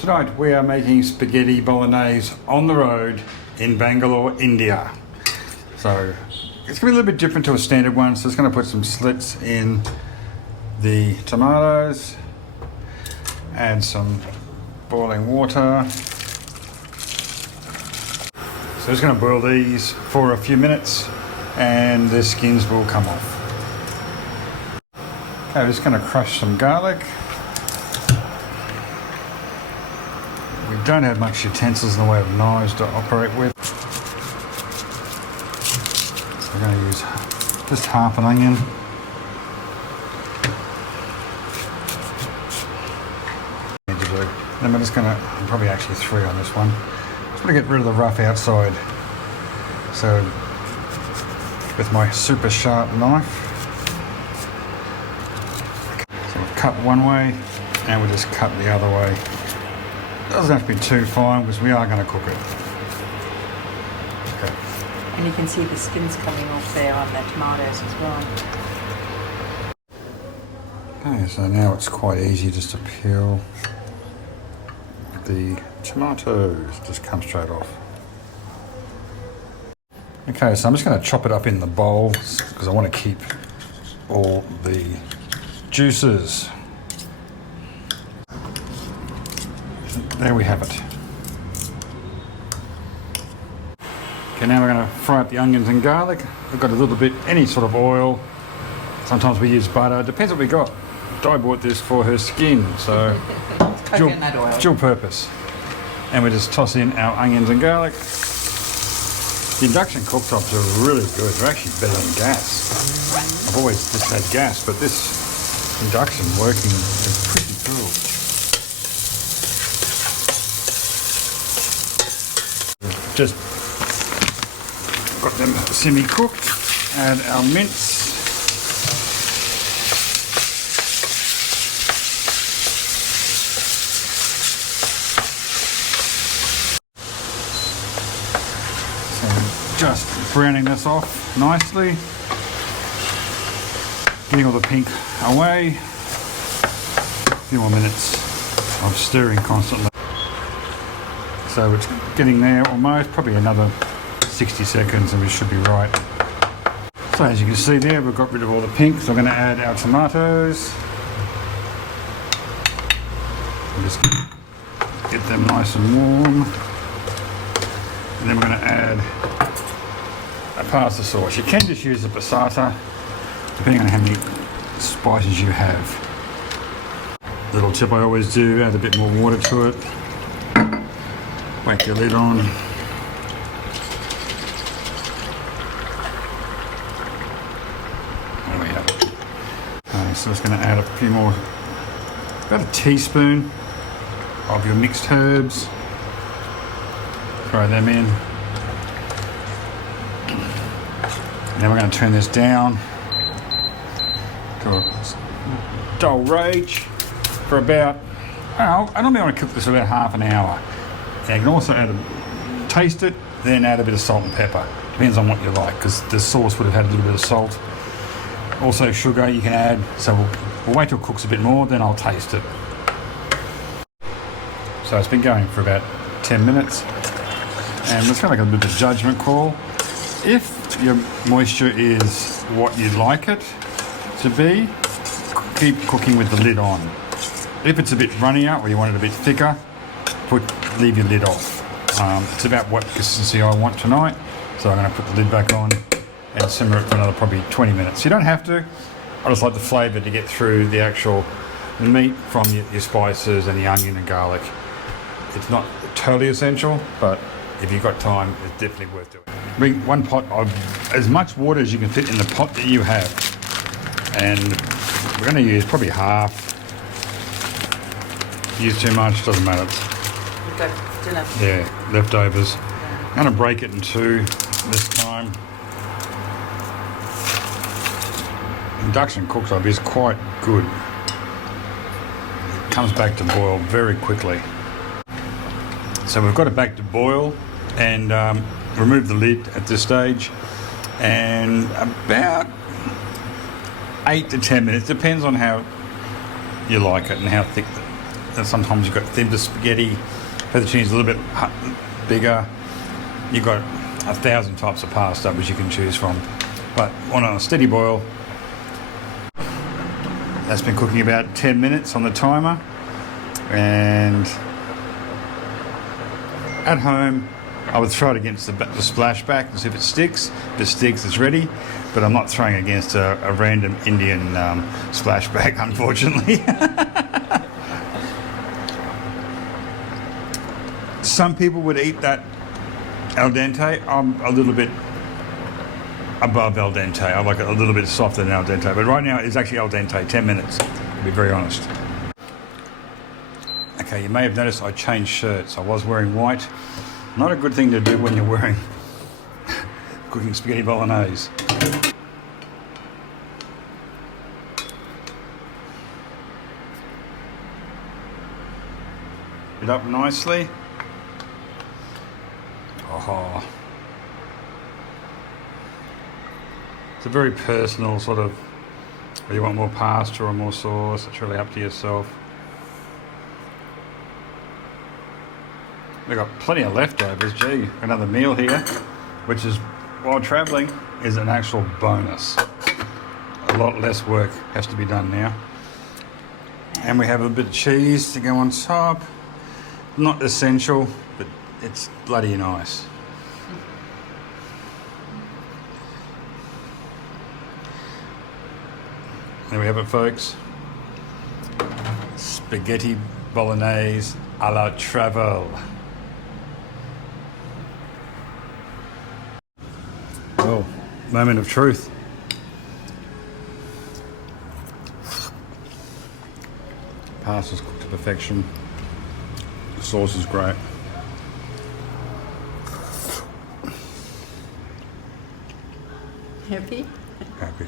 Tonight we are making spaghetti bolognese on the road in Bangalore, India. So it's going to be a little bit different to a standard one. So it's going to put some slits in the tomatoes, add boiling water. So just going to boil these for a few minutes and the skins will come off. Okay, I'm just going to crush some garlic. We don't have much utensils in the way of knives to operate with. So we're going to use just half an onion. Then we're just going to, probably actually 3 on this one. Just going to get rid of the rough outside. So with my super sharp knife. So we've cut one way and we'll just cut the other way. Doesn't have to be too fine because we are going to cook it. Okay. And you can see the skins coming off there on the tomatoes as well. Okay, so now it's quite easy just to peel the tomatoes, just come straight off. Okay, so I'm just going to chop it up in the bowl because I want to keep all the juices. There we have it. Okay, now we're going to fry up the onions and garlic. We've got a little bit, any sort of oil. Sometimes we use butter. Depends what we got. Di bought this for her skin, so Coconut oil. Dual purpose. And we just toss in our onions and garlic. The induction cooktops are really good. They're actually better than gas. I've always just had gas, but this induction working is pretty cool. Just got them semi-cooked. Add our mince. So just browning this off nicely. Getting all the pink away. A few more minutes of stirring constantly. So it's getting there almost, probably another 60 seconds and we should be right. So as you can see there, we've got rid of all the pink, so we're going to add our tomatoes. And just get them nice and warm. And then we're going to add a pasta sauce. You can just use a passata, depending on how many spices you have. Little tip I always do, add a bit more water to it. Whack your lid on. There we have it. Okay, so it's going to add a few more, about a teaspoon of your mixed herbs. Throw them in. And then we're going to turn this down to a dull rage for about, I normally want to cook this for about half an hour. You can also taste it, then add a bit of salt and pepper. Depends on what you like, because the sauce would have had a little bit of salt. Also sugar you can add, so we'll wait till it cooks a bit more, then I'll taste it. So it's been going for about 10 minutes. And it's kind of like a bit of a judgment call. If your moisture is what you'd like it to be, keep cooking with the lid on. If it's a bit runnier or you want it a bit thicker, leave your lid off. It's about what consistency I want tonight, so I'm going to put the lid back on and simmer it for another probably 20 minutes. You don't have to. I just like the flavour to get through the actual meat from your spices and the onion and garlic. It's not totally essential, but if you've got time, it's definitely worth doing. Bring one pot of as much water as you can fit in the pot that you have, and we're going to use probably half. Use too much, doesn't matter. Yeah, leftovers. I'm going to break it in 2 this time. Induction cooktop is quite good. It comes back to boil very quickly. So we've got it back to boil and remove the lid at this stage. And about 8 to 10 minutes, depends on how you like it and how thick And sometimes you've got thinner spaghetti, fettuccine is a little bit bigger. You've got 1,000 types of pasta which you can choose from. But on a steady boil, that's been cooking about 10 minutes on the timer. And at home, I would throw it against the splashback and see if it sticks. If it sticks, it's ready. But I'm not throwing it against a random Indian splashback, unfortunately. Some people would eat that al dente. I'm a little bit above al dente. I like it a little bit softer than al dente. But right now, it's actually al dente, 10 minutes, to be very honest. Okay, you may have noticed I changed shirts. I was wearing white. Not a good thing to do when you're wearing cooking spaghetti bolognese. It up nicely. Oh. It's a very personal sort of, whether you want more pasta or more sauce, it's really up to yourself. We've got plenty of leftovers. Gee, another meal here, which is, while travelling, is an actual bonus. A lot less work has to be done now. And we have a bit of cheese to go on top. Not essential, but it's bloody nice. There we have it, folks. Spaghetti Bolognese a la travel. Oh, moment of truth. Pasta's cooked to perfection. The sauce is great. Happy? Happy.